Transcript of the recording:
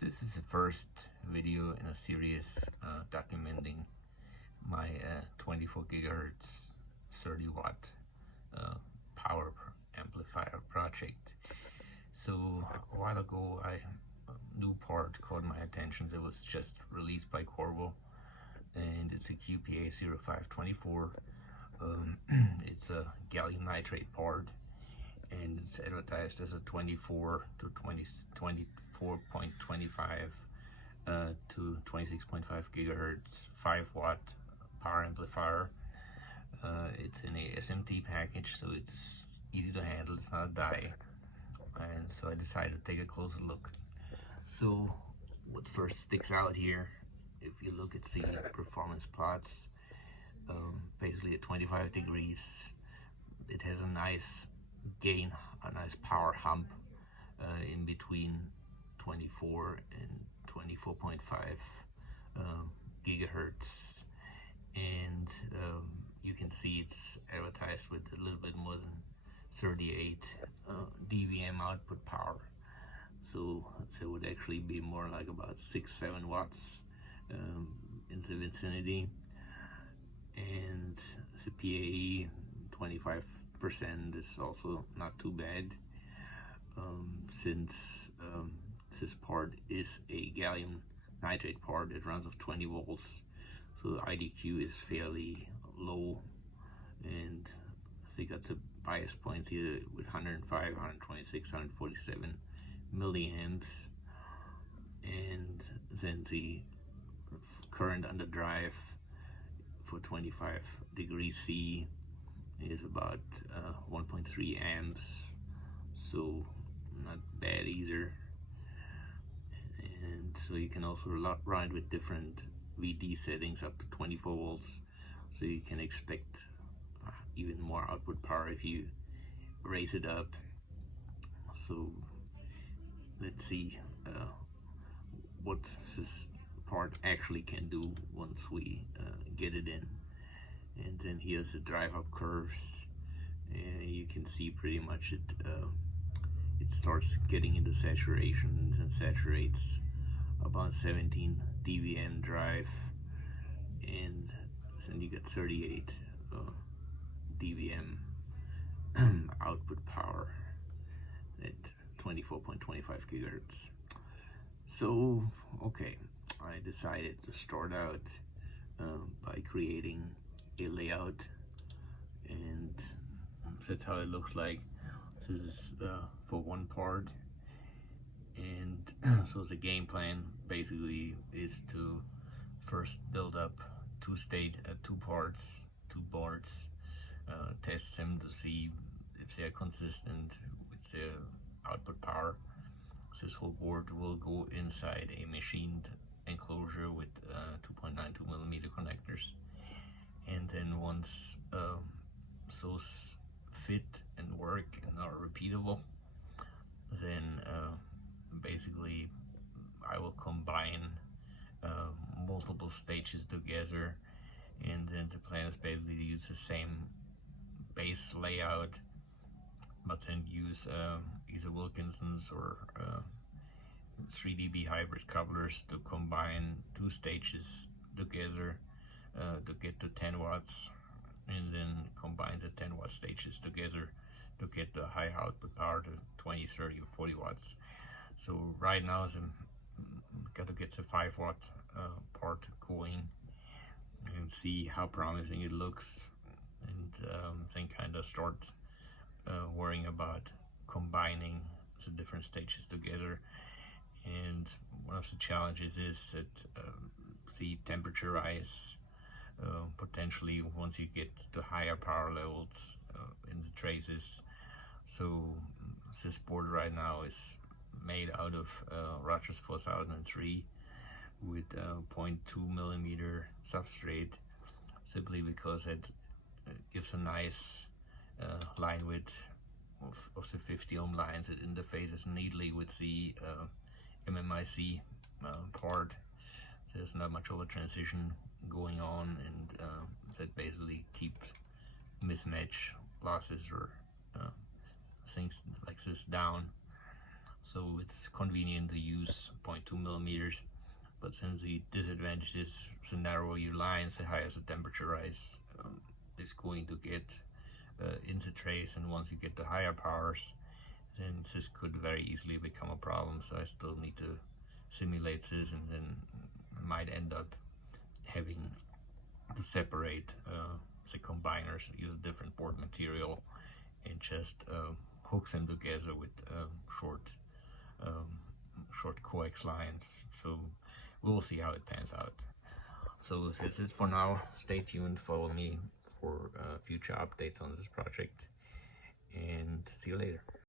This is the first video in a series documenting my 24 gigahertz 30 watt power amplifier project. So a while ago, a new part caught my attention that was just released by Corvo, and it's a QPA0524. It's a gallium nitrate part, and it's advertised as a 24 to 24.25 to 26.5 gigahertz 5 watt power amplifier. It's in a SMT package, so it's easy to handle. It's not a die, and so I decided to take a closer look. So what first sticks out here, if you look at the performance plots, basically at 25 degrees, it has a nice gain, a nice power hump in between 24 and 24.5 gigahertz, and you can see it's advertised with a little bit more than 38 dBm output power. So it would actually be more like about 6-7 watts in the vicinity, and the PAE 25% is also not too bad, since this part is a gallium nitrate part. It runs off 20 volts, so the IDQ is fairly low, and they got the bias points here with 105, 126, 147 milliamps, and then the current under drive for 25 degrees C is about 1.3 amps, so not bad either. And so you can also run with different VD settings up to 24 volts, so you can expect even more output power if you raise it up. So let's see what this part actually can do once we get it in. And then here's the drive up curves, and you can see pretty much it starts getting into saturations and saturates about 17 dBm drive, and then you get 38 dBm output power at 24.25 gigahertz. So okay, I decided to start out by creating a layout, and that's how it looks like. This is for one part, and so the game plan basically is to first build up two parts, two boards, test them to see if they're consistent with the output power. This whole board will go inside a machined enclosure with 2.92 millimeter connectors, and then once those fit and work and are repeatable, then basically I will combine multiple stages together, and then the plan is basically to use the same base layout, but then use either Wilkinson's or 3dB hybrid couplers to combine two stages together to get to 10 watts, and then combine the 10 watt stages together to get the high output power to 20, 30, or 40 watts. So right now I'm got to get the 5 watt part going and see how promising it looks, and then kind of start worrying about combining the different stages together. And one of the challenges is that the temperature rise potentially once you get to higher power levels in the traces. So this board right now is made out of Rogers 4003 with 0.2 millimeter substrate, simply because it gives a nice line width of the 50 ohm lines. It interfaces neatly with the MMIC part. There's not much of a transition going on, and that basically keeps mismatch losses or things like this down. so it's convenient to use 0.2 millimeters. But since the disadvantage is the narrower your lines, the higher the temperature rise is going to get in the trace, and once you get to higher powers, then this could very easily become a problem. So I still need to simulate this, and then might end up having to separate the combiners, use a different board material, and just hook them together with short coax lines. So we'll see how it pans out. So this is it for now. Stay tuned, follow me for future updates on this project, and see you later.